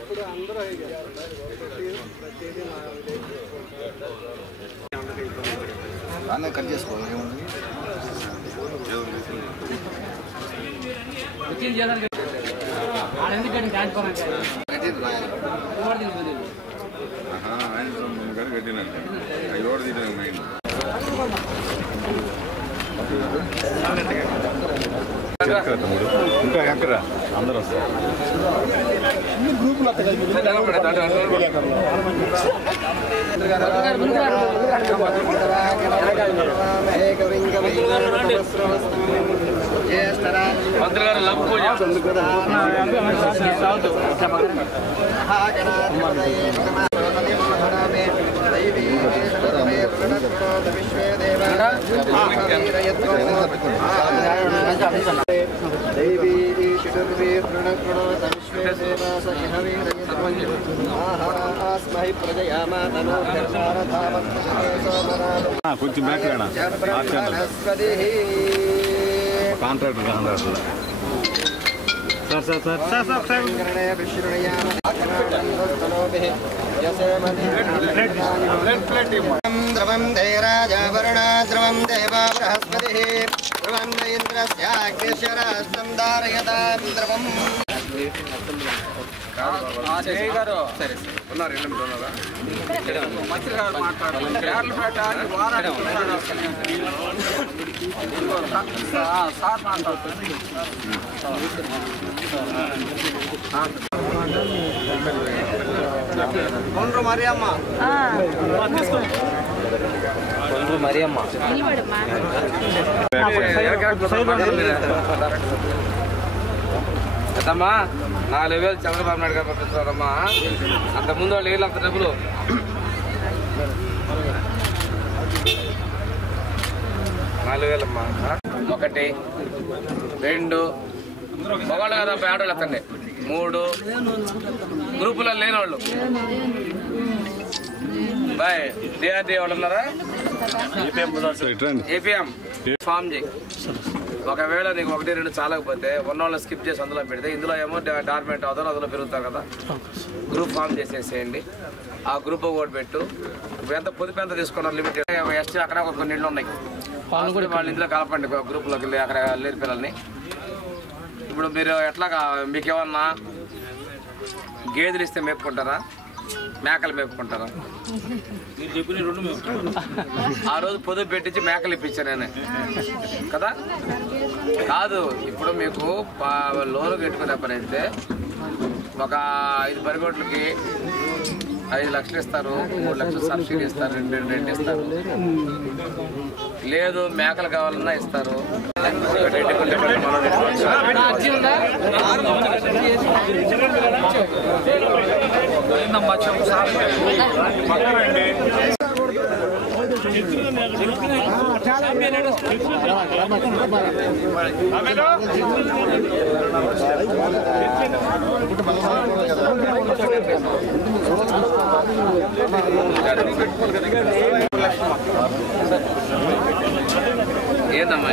ఇప్పుడు అందరూ కట్ చేసుకోవాలి ఇంకా ఎక్కడ అందరూ వస్తారు గ్రూపులు కొంచెం బ్యాక్ కాంట్రాక్టర్ ద్రవం దేరాజవరుణ ద్రవం దేవా బృహస్పతి ధ్రువం ఇంద్రస్యాగ్నిశరాస్తం ధారయతాం ద్రవం అమ్మా 4000 చంద్రబాబు నాయుడు గారు పంపిస్తున్నారమ్మా. అంత ముందు వాళ్ళు వీళ్ళు అంత డబ్బులు 4000 అమ్మా. 1 2 మగవాళ్ళు కదా ఆడవాళ్ళు ఎత్తండి. 3 గ్రూపులో లేనివాళ్ళు బాయ్ డిఆర్డీ వాళ్ళు ఉన్నారా? ఏపీఎం ఫామ్ చేయి. ఒకవేళ నీకు 1 2 చాలకపోతే ఉన్నవాళ్ళు స్కిప్ చేసి అందులో పెడితే ఇందులో ఏమో డార్మెంట్ అవుతారు, అందులో పెరుగుతారు కదా. గ్రూప్ ఫామ్ చేసేసేయండి. ఆ గ్రూప్ ఒకటి పెట్టు. ఎంత పొదుపు ఎంత తీసుకున్నారు లిమిటెడ్ ఎస్టీ అక్కడ కొన్ని ఇళ్ళు ఉన్నాయి వాళ్ళు ఇందులో కలపండి గ్రూప్లోకి వెళ్ళి అక్కడ లేని పిల్లల్ని. ఇప్పుడు మీరు ఎట్లా మీకు ఏమన్నా గేదెలు ఇస్తే మేపుకుంటారా, మేకలు మేపుకుంటారా? మీరు చెప్పిన 2 మేపుకుంటారు. ఆ రోజు పొదుపు పెట్టించి మేకలు ఇప్పించాను నేనే కదా. కాదు ఇప్పుడు మీకు లోను పెట్టుకునే పని అయితే ఒక 5 బరిగొడ్లకి 5 లక్షలు ఇస్తారు, 3 లక్షలు సబ్సిడీ ఇస్తారు, 2 ఇస్తారు. లేదు మేకలు కావాలన్నా ఇస్తారు. ఏందమ్మా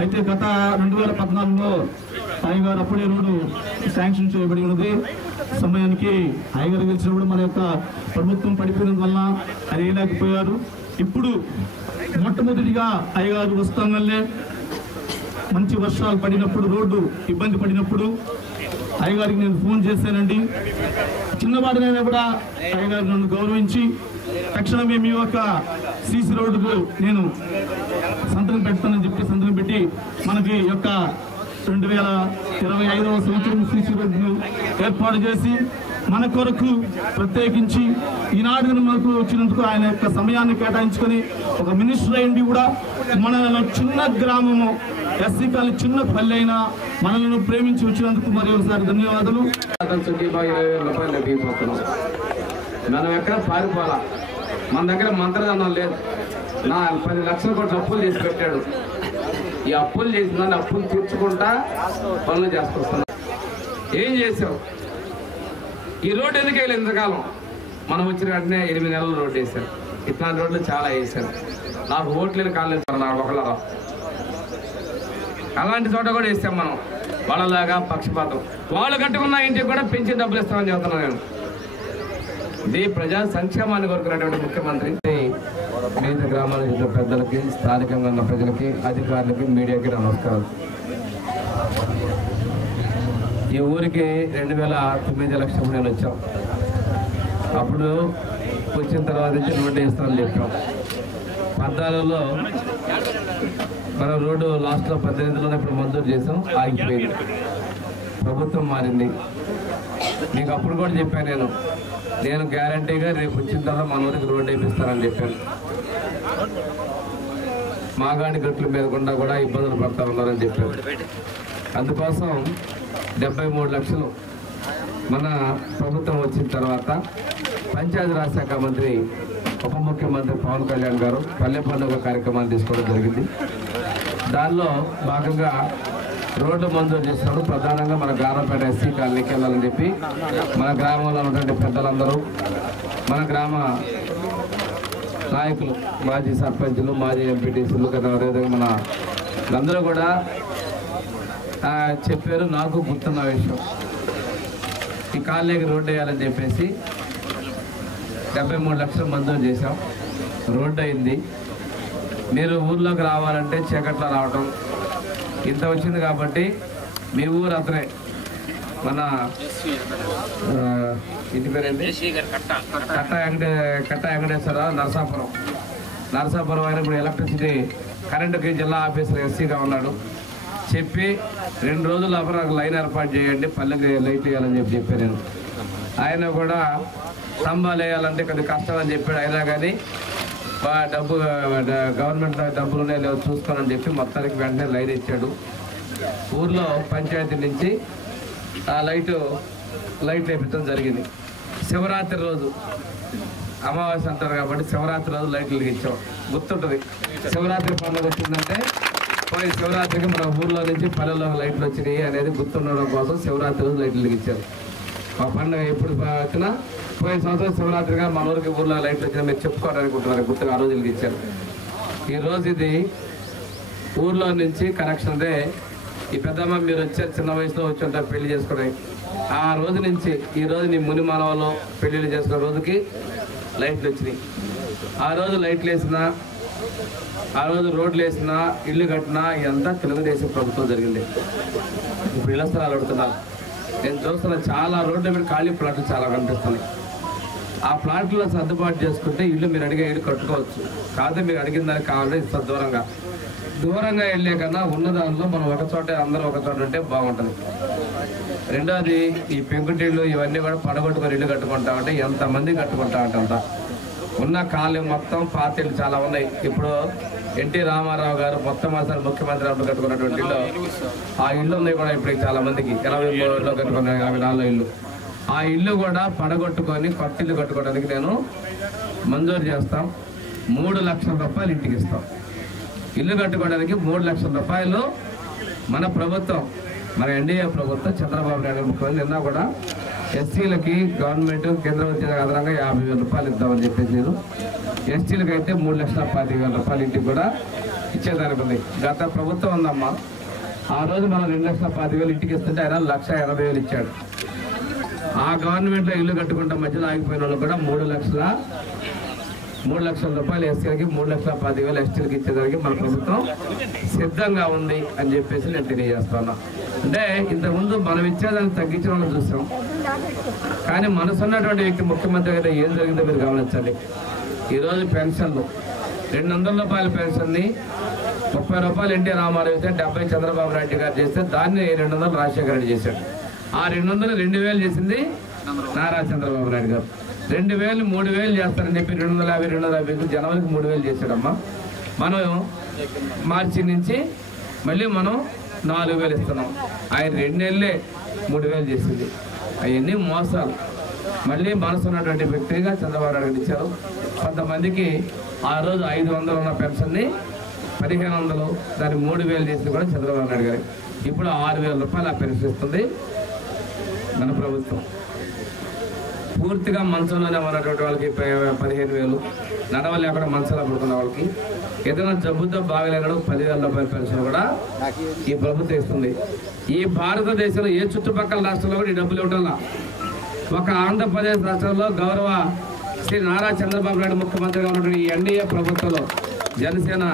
అయితే గత 2014లో అయ్యగారు అప్పుడే రోడ్డు శాంక్షన్ చేయబడి ఉన్నది. సమయానికి అయ్యగారు గెలిచినప్పుడు మన యొక్క ప్రభుత్వం పడిపోయినందు వల్ల అది వేయలేకపోయారు. ఇప్పుడు మొట్టమొదటిగా అయ్యగారు వస్తానల్లే మంచి వర్షాలు పడినప్పుడు, రోడ్డు ఇబ్బంది పడినప్పుడు అయ్యగారికి నేను ఫోన్ చేశానండి. చిన్నవాడినైనా కూడా అయ్యగారు నన్ను గౌరవించి తక్షణమే మీ యొక్క సీసీ రోడ్డుకు నేను సంతకం పెడతానని చెప్పి సంతకం పెట్టి మనకి యొక్క 2025వ సంవత్సరం సీసీ రోడ్డును ఏర్పాటు చేసి మన కొరకు ప్రత్యేకించి ఈనాడు మనకు వచ్చినందుకు ఆయన యొక్క సమయాన్ని కేటాయించుకొని ఒక మినిస్టర్ అయింది కూడా మనలను చిన్న గ్రామము ఎస్సీ కాలనీ చిన్న పల్లె అయినా మనలను ప్రేమించి వచ్చినందుకు మరి ఒకసారి ధన్యవాదాలు. మన ఎక్కడ పారిపోవాలా మన దగ్గర మంత్రదండం లేదు. 10 లక్షల కోట్ల అప్పులు చేసి పెట్టాడు. ఈ అప్పులు చేసిన దాన్ని అప్పులు తీర్చుకుంటా పనులు చేసుకొస్తున్నాం. ఏం చేసావు? ఈ రోడ్డు ఎందుకు వేయలేదు ఇంతకాలం? మనం వచ్చిన వెంటనే 8 నెలలు రోడ్డు వేశారు. ఇట్లాంటి రోడ్లు చాలా వేశారు. నాకు ఓట్లేని కాలేదు నాకు ఒకళ్ళ. అలాంటి చోట కూడా వేస్తాం మనం. వాళ్ళలాగా పక్షపాతం. వాళ్ళు కట్టుకున్న ఇంటికి కూడా పెంచి డబ్బులు ఇస్తామని చెప్తున్నాను నేను. ఇది ప్రజా సంక్షేమాన్ని కోరుకున్నటువంటి ముఖ్యమంత్రి. మిగతా గ్రామాల పెద్దలకి, స్థానికంగా ఉన్న ప్రజలకి, అధికారులకి, మీడియాకి నమస్కారం. ఈ ఊరికి 2009 ఎలక్షన్ నేను వచ్చాం. అప్పుడు వచ్చిన తర్వాత నుంచి రోడ్డు వేస్తామని చెప్పాం. 14లో మనం రోడ్డు లాస్ట్లో 18లోనే ఇప్పుడు మంజూరు చేసాం. ఆగిపోయింది. ప్రభుత్వం మారింది. మీకు అప్పుడు కూడా చెప్పాను నేను గ్యారంటీగా రేపు వచ్చిన తర్వాత మన ఊరికి రోడ్డు వేపిస్తానని చెప్పాను. మాగాడి గట్ల మీద కూడా ఇబ్బందులు పడతా ఉన్నారని చెప్పాను. అందుకోసం 73 లక్షలు మన ప్రభుత్వం వచ్చిన తర్వాత పంచాయతీరాజ్ శాఖ మంత్రి, ఉప ముఖ్యమంత్రి పవన్ కళ్యాణ్ గారు పల్లె పండుగ కార్యక్రమాన్ని తీసుకోవడం జరిగింది. దానిలో భాగంగా రోడ్డు మంజూరు చేసినప్పుడు ప్రధానంగా మన గారంపేట ఎస్సీ కాలనీకి వెళ్ళాలని చెప్పి మన గ్రామంలో ఉన్నటువంటి పెద్దలందరూ, మన గ్రామ నాయకులు, మాజీ సర్పంచులు, మాజీ ఎంపీటీసీలు కదా, అదేవిధంగా మన అందరూ కూడా చెప్పారు. నాకు గుర్తున్న విషయం, ఈ కాలనీకి రోడ్డు వేయాలని చెప్పేసి 73 లక్షలు మంజూరు చేశాం. రోడ్డు అయింది. మీరు ఊర్లోకి రావాలంటే చీకట్లో రావటం ఇంత వచ్చింది. కాబట్టి మీ ఊరు అతనే మన ఇంటి పేరేంటి, కట్ట వెంకటేశ్వరరావు, నరసాపురం ఆయన ఇప్పుడు ఎలక్ట్రిసిటీ కరెంటుకి జిల్లా ఆఫీసర్ ఎస్సీగా ఉన్నాడు. చెప్పి 2 రోజుల నాకు లైన్ ఏర్పాటు చేయండి, పల్లెకి లైట్ వేయాలని చెప్పాను నేను. ఆయన కూడా స్తంభాలు వేయాలంటే కొద్దిగా కష్టం అని చెప్పాడు. అయినా కానీ డబ్బు గవర్నమెంట్ డబ్బులు ఉన్నాయి లేవు చూసుకోనని చెప్పి మొత్తానికి వెంటనే లైన్ ఇచ్చాడు. ఊర్లో పంచాయతీ నుంచి ఆ లైట్లు వేపించడం జరిగింది. శివరాత్రి రోజు అమావాస్య అంటారు కాబట్టి శివరాత్రి రోజు లైట్లు ఇచ్చాం. గుర్తుంటుంది, శివరాత్రి పండుగ వచ్చిందంటే పోయి శివరాత్రికి మన ఊర్లో నుంచి పల్లెల్లో లైట్లు వచ్చినాయి అనేది గుర్తుండడం కోసం శివరాత్రి రోజు లైట్లు ఇచ్చారు. ఆ పండుగ ఎప్పుడు వచ్చినా పోయిన సంవత్సరం శివరాత్రిగా మన ఊరికి ఊర్లో లైట్లు వచ్చినా మీరు చెప్పుకోవాలనుకుంటున్నారు. గుర్తుగా ఆ రోజు ఇచ్చారు. ఈరోజు ఇది ఊర్లో నుంచి కనెక్షన్ అంటే ఈ పెద్దమ్మ మీరు వచ్చారు, చిన్న వయసులో వచ్చి ఉంటారు పెళ్లి చేసుకుని. ఆ రోజు నుంచి ఈ రోజు నీ ముని మానవలో పెళ్లిళ్ళు చేసుకున్న రోజుకి లైట్లు వచ్చినాయి. ఆ రోజు లైట్లు వేసినా, ఆ రోజు రోడ్లు వేసినా, ఇల్లు కట్టినా ఇదంతా తెలుగుదేశం ప్రభుత్వం జరిగింది. ఇప్పుడు ఇళ్ల స్థలాలు అడుగుతున్నారు. నేను చూస్తున్న చాలా రోడ్ల మీద ఖాళీ ప్లాట్లు చాలా కనిపిస్తున్నాయి. ఆ ప్లాట్లో సర్దుబాటు చేసుకుంటే ఇల్లు మీరు అడిగే ఇల్లు కట్టుకోవచ్చు. కాదు మీరు అడిగిన దానికి కావాలంటే ఇంత దూరంగా వెళ్ళే కన్నా ఉన్న దానిలో మనం ఒక చోట అందరూ ఒక చోట ఉంటే బాగుంటుంది. రెండోది ఈ పెంకుటిళ్ళు ఇవన్నీ కూడా పడగొట్టుకొని ఇల్లు కట్టుకుంటామంటే ఎంతమంది కట్టుకుంటామంట. ఉన్న ఖాళీ మొత్తం పాతిళ్ళు చాలా ఉన్నాయి. ఇప్పుడు ఎన్టీ రామారావు గారు మొత్తం అసలు ముఖ్యమంత్రి అప్పుడు కట్టుకున్నటువంటి ఇల్లు, ఆ ఇల్లు ఉన్నాయి కూడా ఇప్పుడు చాలా మందికి 23లో కట్టుకున్న 54 ఇల్లు. ఆ ఇల్లు కూడా పడగొట్టుకొని కొత్త ఇల్లు కట్టుకోవడానికి నేను మంజూరు చేస్తాం. 3 లక్షల రూపాయలు ఇంటికి ఇస్తాం. ఇల్లు కట్టుకోవడానికి 3 లక్షల రూపాయలు మన ప్రభుత్వం, మన ఎన్డీఏ ప్రభుత్వం చంద్రబాబు నాయుడు ముఖ్యమంత్రి నిన్న కూడా ఎస్సీలకి గవర్నమెంట్ కేంద్ర వచ్చే ఆధారంగా 50,000 రూపాయలు ఇద్దామని చెప్పేసి నేను ఎస్టీలకు అయితే 3,25,000 రూపాయలు ఇంటికి కూడా ఇచ్చేదానికి ఉంది. గత ప్రభుత్వం ఉందమ్మా, ఆ రోజు మనం 2,25,000 ఇంటికి ఇస్తుంటే ఆయన 1,80,000 ఇచ్చాడు. ఆ గవర్నమెంట్లో ఇల్లు కట్టుకుంటే మధ్యలో ఆగిపోయిన వాళ్ళు కూడా 3 లక్షల రూపాయలు ఎస్సీలకి, 3,10,000 ఎస్టీలకి ఇచ్చేదానికి మన ప్రభుత్వం సిద్ధంగా ఉంది అని చెప్పేసి నేను తెలియజేస్తున్నా. అంటే ఇంతకుముందు మనం ఇచ్చేదాన్ని తగ్గించిన వాళ్ళని చూసాం. కానీ మనసున్నటువంటి వ్యక్తి ముఖ్యమంత్రి గారు ఏం జరిగిందో మీరు గమనించండి. ఈరోజు పెన్షన్లు 200 రూపాయల పెన్షన్ని 30 రూపాయలు ఎన్టీ రామారావు అయితే 70 చంద్రబాబు నాయుడు గారు చేస్తే దాన్ని 200 రాజశేఖర రెడ్డి చేశాడు. ఆ 200 2,000 చేసింది నారా చంద్రబాబు నాయుడు గారు. 2,000 3,000 చేస్తారని చెప్పి 250 జనవరికి 3,000 చేశాడమ్మా. మనం మార్చి నుంచి మళ్ళీ మనం 4,000 ఇస్తున్నాం. ఆయన 2 నెలలే 3,000 చేసింది. అవన్నీ మోసాలు. మళ్ళీ మనసు ఉన్నటువంటి వ్యక్తిగా చంద్రబాబు నాయుడు ఇచ్చారు. కొంతమందికి ఆ రోజు 500 ఉన్న పెన్షన్ని 1500, దాన్ని 3000 చేసి కూడా చంద్రబాబు నాయుడు గారు. ఇప్పుడు 6000 రూపాయలు ఆ పెన్షన్ ఇస్తుంది మన ప్రభుత్వం. పూర్తిగా మంచంలోనే ఉన్నటువంటి వాళ్ళకి 15,000, నడవలేకుండా మంచంలో పడుకున్న వాళ్ళకి, ఏదైనా జబ్బుతో బాగలేనడు 10,000 రూపాయల పెన్షన్ కూడా ఈ ప్రభుత్వం ఇస్తుంది. ఈ భారతదేశంలో ఏ చుట్టుపక్కల రాష్ట్రంలో కూడా ఈ డబ్బులు ఇవ్వడంలా. ఒక ఆంధ్రప్రదేశ్ రాష్ట్రంలో గౌరవ శ్రీ నారా చంద్రబాబు నాయుడు ముఖ్యమంత్రిగా ఉన్నటువంటి ఈ ఎన్డీఏ ప్రభుత్వంలో జనసేన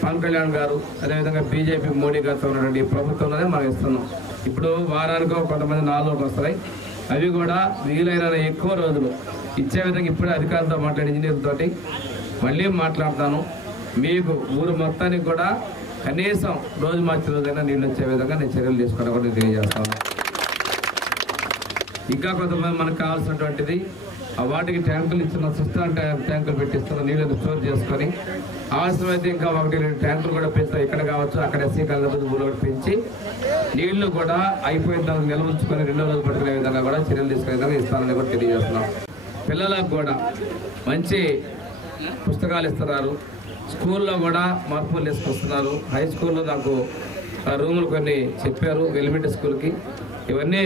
పవన్ కళ్యాణ్ గారు, అదేవిధంగా బీజేపీ మోడీ గారితో ఉన్నటువంటి ఈ ప్రభుత్వంలోనే మనం ఇస్తున్నాం. ఇప్పుడు వారానికో కొంతమంది 4 రోజులకు వస్తాయి. అవి కూడా వీలైన ఎక్కువ రోజులు ఇచ్చే విధంగా ఇప్పుడే అధికారులతో మాట్లాడి ఇంజనీర్లతోటి మళ్ళీ మాట్లాడతాను. మీకు ఊరు మొత్తానికి కూడా కనీసం రోజు మార్చి రోజైనా నీళ్ళు వచ్చే విధంగా నేను చర్యలు తీసుకుని కూడా తెలియజేస్తాను. ఇంకా కొంతమంది మనకు కావాల్సినటువంటిది వాటికి ట్యాంకులు ఇచ్చిన సిస్టమ్ ట్యాంకులు పెట్టిస్తున్న నీళ్ళని స్టోర్ చేసుకొని అవసరమైతే ఇంకా 1-2 ట్యాంకులు కూడా పెంచుతాం. ఇక్కడ కావచ్చు, అక్కడ ఎస్సీ కాలేజీ ఊరు కూడా పెంచి నీళ్లు కూడా అయిపోయిన తర్వాత నిల్వ ఉంచుకొని 2 రోజులు పట్టుకునే విధంగా కూడా చర్యలు తీసుకునే విధంగా ఇస్తానని కూడా తెలియజేస్తున్నాం. పిల్లలకు కూడా మంచి పుస్తకాలు ఇస్తున్నారు. స్కూల్లో కూడా మార్పులు తీసుకొస్తున్నారు. హై స్కూల్లో నాకు రూములు కొన్ని చెప్పారు, ఎలిమెంటరీ స్కూల్కి. ఇవన్నీ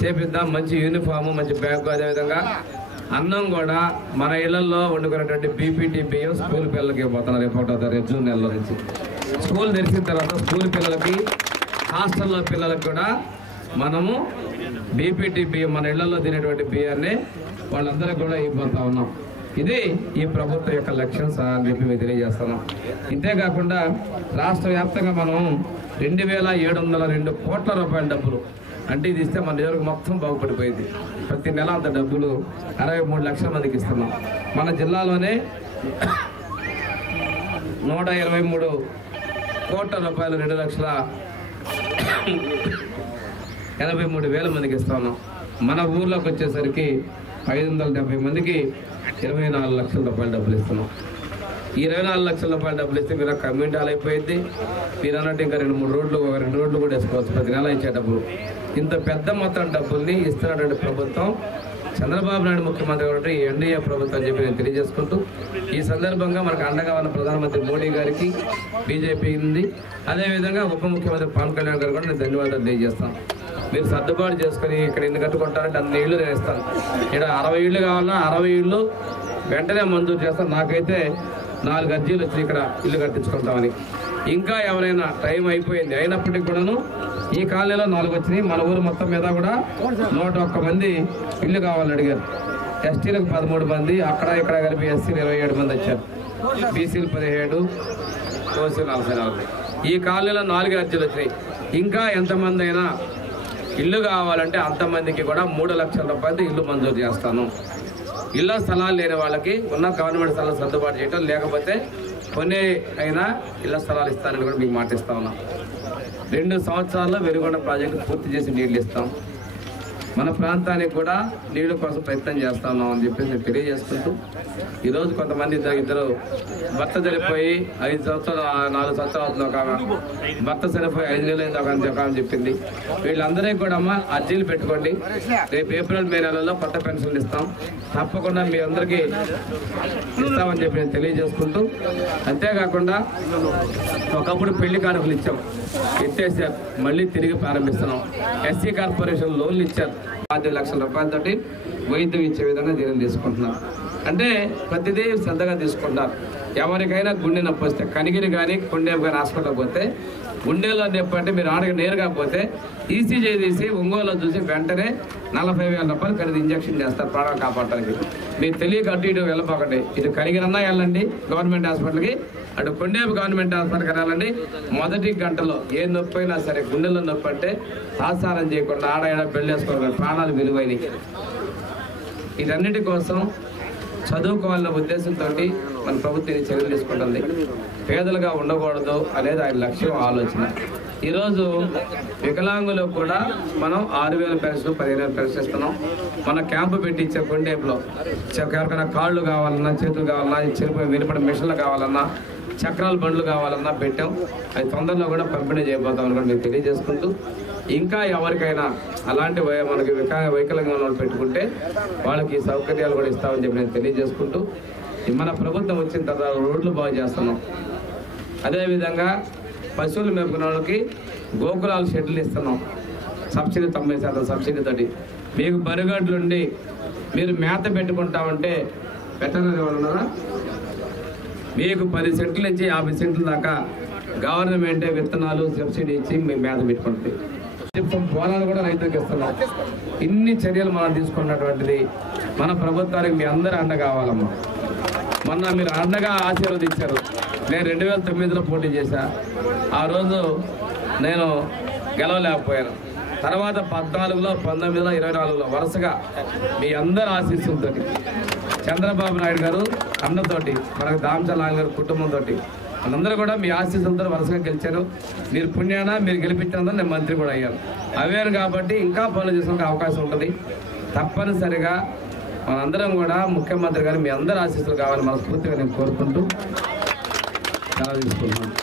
చేపిద్దాం. మంచి యూనిఫాము, మంచి బ్యాగ్, అదేవిధంగా అన్నం కూడా మన ఇళ్లలో వండుకున్నటువంటి బీపీటీ బియ్యం స్కూల్ పిల్లలకి ఇవ్వబోతున్నారు. రిపోర్ట్ అవుతారు రేపు జూన్ నెలలో నుంచి. స్కూల్ తెరిచిన తర్వాత స్కూల్ పిల్లలకి, హాస్టల్లో పిల్లలకు కూడా మనము బీపీటీ బియ్యం మన ఇళ్లలో తినేటువంటి బియ్యాన్ని వాళ్ళందరికీ కూడా ఇవ్వబోతా ఉన్నాం. ఇది ఈ ప్రభుత్వం యొక్క లక్ష్యం అని చెప్పి మేము తెలియజేస్తున్నాం. ఇంతేకాకుండా రాష్ట్ర వ్యాప్తంగా మనం 2,702 కోట్ల రూపాయల డబ్బులు, అంటే ఇది ఇస్తే మన నియోజకవర్గం మొత్తం బాగుపడిపోయింది. ప్రతి నెల అంత డబ్బులు 63 లక్షల మందికి ఇస్తున్నాం. మన జిల్లాలోనే 123 కోట్ల రూపాయలు 2,83,000 మందికి ఇస్తున్నాం. మన ఊర్లోకి వచ్చేసరికి 570 మందికి 24 లక్షల రూపాయల డబ్బులు ఇస్తున్నాం. ఈ 24 లక్షల రూపాయల డబ్బులు ఇస్తే మీరు కమ్యూనిటీ హాల్ అయిపోయింది. మీరు అన్నట్టు ఇంకా 2-3 రోడ్లు కూడా వేసుకోవచ్చు ప్రతి నెల ఇచ్చే డబ్బులు. ఇంత పెద్ద మొత్తం డబ్బుల్ని ఇస్తున్నటువంటి ప్రభుత్వం చంద్రబాబు నాయుడు ముఖ్యమంత్రి కాబట్టి ఎన్డీఏ ప్రభుత్వం అని చెప్పి నేను తెలియజేసుకుంటూ, ఈ సందర్భంగా మనకు అండగా ఉన్న ప్రధానమంత్రి మోడీ గారికి, బీజేపీ ఉంది, అదేవిధంగా ఉప ముఖ్యమంత్రి పవన్ కళ్యాణ్ గారు కూడా నేను ధన్యవాదాలు తెలియజేస్తాను. మీరు సర్దుబాటు చేసుకుని ఇక్కడ ఎన్ని కట్టుకుంటారంటే అన్ని ఇళ్ళు నేను ఇస్తాను. ఇక్కడ 60 ఇళ్ళు కావాలన్నా 60 ఇళ్ళు వెంటనే మంజూరు చేస్తాను. నాకైతే 4 అర్జీలు వచ్చి ఇక్కడ ఇల్లు కట్టించుకుంటామని. ఇంకా ఎవరైనా టైం అయిపోయింది అయినప్పటికీ కూడాను ఈ కాలనీలో 4 వచ్చినాయి. మన ఊరు మొత్తం మీద కూడా 101 మంది ఇల్లు కావాలని అడిగారు. ఎస్టీలకు 13 మంది, అక్కడ ఇక్కడ కలిపి ఎస్సీలు 27 మంది వచ్చారు, బీసీలు 17, ఓసీలు 44. ఈ కాలనీలో 4 అర్జీలు వచ్చినాయి. ఇంకా ఎంతమంది అయినా ఇల్లు కావాలంటే అంతమందికి కూడా 3 లక్షల రూపాయలతో ఇల్లు మంజూరు చేస్తాను. ఇళ్ళ స్థలాలు లేని వాళ్ళకి ఉన్న గవర్నమెంట్ స్థలాలు సర్దుబాటు చేయటం, లేకపోతే కొన్ని అయినా ఇళ్ల స్థలాలు ఇస్తానని కూడా మీకు మాటిస్తా ఉన్నాం. 2 సంవత్సరాల్లో వెలుగొండ ప్రాజెక్టు పూర్తి చేసి నీళ్ళు ఇస్తాం. మన ప్రాంతానికి కూడా నీళ్ళ కోసం ప్రయత్నం చేస్తా ఉన్నాం అని చెప్పేసి తెలియజేసుకుంటూ, ఈరోజు కొంతమంది ఇద్దరు భర్త చనిపోయి 5 సంవత్సరాలు 4 సంవత్సరాలు అవుతుంది. ఒక భర్త చనిపోయి 5 నెలలు అయింది ఒక అని చెప్పింది. వీళ్ళందరికీ కూడా అమ్మ అర్జీలు పెట్టుకోండి. రేపు ఏప్రిల్ మే నెలలో కొత్త పెన్షన్లు ఇస్తాం, తప్పకుండా మీ అందరికీ ఇస్తామని చెప్పి నేను తెలియజేసుకుంటూ, అంతేకాకుండా ఒకప్పుడు పెళ్లి కానుకలు ఇచ్చాం, ఎత్తేసారు, మళ్ళీ తిరిగి ప్రారంభిస్తున్నాం. ఎస్సీ కార్పొరేషన్ లోన్లు ఇచ్చారు, 5 లక్షల రూపాయలతోటి వైద్యం ఇచ్చే విధంగా చర్యలు తీసుకుంటున్నారు. అంటే ప్రతిదీ శ్రద్ధగా తీసుకుంటారు. ఎవరికైనా గుండె నొప్పి వస్తే కనిగిరి కానీ కొండేపు కానీ హాస్పిటల్కి పోతే గుండెలో నొప్పి అంటే మీరు ఆడకి నేరుగా పోతే ఈసీజీ తీసి ఒంగోలులో చూసి వెంటనే 40,000 రూపాయలు ఖరీదు ఇంజక్షన్ చేస్తారు ప్రాణాలు కాపాడటానికి. మీరు తెలియక అటు ఇటు వెళ్ళపోకండి. ఇటు కనిగిరన్నా వెళ్ళండి గవర్నమెంట్ హాస్పిటల్కి, అటు కొండేపు గవర్నమెంట్ హాస్పిటల్కి వెళ్ళాలండి. మొదటి గంటలో ఏ నొప్పి అయినా సరే, గుండెల్లో నొప్పి అంటే తాత్సారం చేయకుండా ఆడ పెళ్ళేసుకోవాలి, ప్రాణాలు విలువైనవి. ఇదన్నిటి కోసం చదువుకోవాలన్న ఉద్దేశంతో మన ప్రభుత్వం చర్యలు తీసుకుంటుంది. పేదలుగా ఉండకూడదు అనేది ఆయన లక్ష్యం, ఆలోచన. ఈరోజు వికలాంగులకు కూడా మనం 6,000 పెన్షన్ 15,000 పెన్షన్ ఇస్తున్నాం. మన క్యాంపు పెట్టి ఇచ్చే కొండేపులో ఎవరికైనా కాళ్ళు కావాలన్నా, చేతులు కావాలన్నా, చెరుపు వినపడే మిషన్లు కావాలన్నా, చక్రాల బండ్లు కావాలన్నా పెట్టాం. అది తొందరలో కూడా పంపిణీ చేయబోతాం అని మీకు తెలియజేసుకుంటూ, ఇంకా ఎవరికైనా అలాంటి మనకి వైకల్యంగా వాళ్ళు పెట్టుకుంటే వాళ్ళకి సౌకర్యాలు కూడా ఇస్తామని చెప్పి నేను తెలియజేసుకుంటూ, మన ప్రభుత్వం వచ్చిన తర్వాత రోడ్లు బాగు చేస్తున్నాం. అదేవిధంగా పశువులు మేపుకున్న వాళ్ళకి గోకులాలు షెడ్లు ఇస్తున్నాం. సబ్సిడీ 90% సబ్సిడీతోటి. మీకు బరిగడ్లుండి మీరు మేత పెట్టుకుంటామంటే వెటర్నరీ వాళ్ళు ఉన్నారా, మీకు 10 సెంట్లు నుంచి 50 సెంట్ల దాకా గవర్నమెంటే విత్తనాలు సబ్సిడీ ఇచ్చి మీ మేత పెట్టుకుంటుంది. పొలాలు కూడా రైతులకు ఇస్తున్నాం. ఇన్ని చర్యలు మనం తీసుకున్నటువంటిది మన ప్రభుత్వానికి మీ అందరూ అండ కావాలమ్మా. మొన్న మీరు అండగా ఆశీర్వదించారు. నేను 2009లో పోటీ చేశా. ఆ రోజు నేను గెలవలేకపోయాను. తర్వాత 14లో, 19లో, 24లో వరుసగా మీ అందరు ఆశీస్సులతో చంద్రబాబు నాయుడు గారు అన్నతోటి, మనకు దామచల్ గారు కుటుంబంతో అందరూ కూడా మీ ఆశీస్సులతో వరుసగా గెలిచారు. మీరు పుణ్యాన మీరు గెలిపించినందుకు నేను మంత్రి కూడా అయ్యాను. అవేరు కాబట్టి ఇంకా పనులు చేసుకునే అవకాశం ఉంటుంది. తప్పనిసరిగా మనందరం కూడా ముఖ్యమంత్రి గారు మీ అందరి ఆశీస్సులు కావాలని మనస్ఫూర్తిగా నేను కోరుకుంటూ సెలవు తీసుకుంటున్నాను.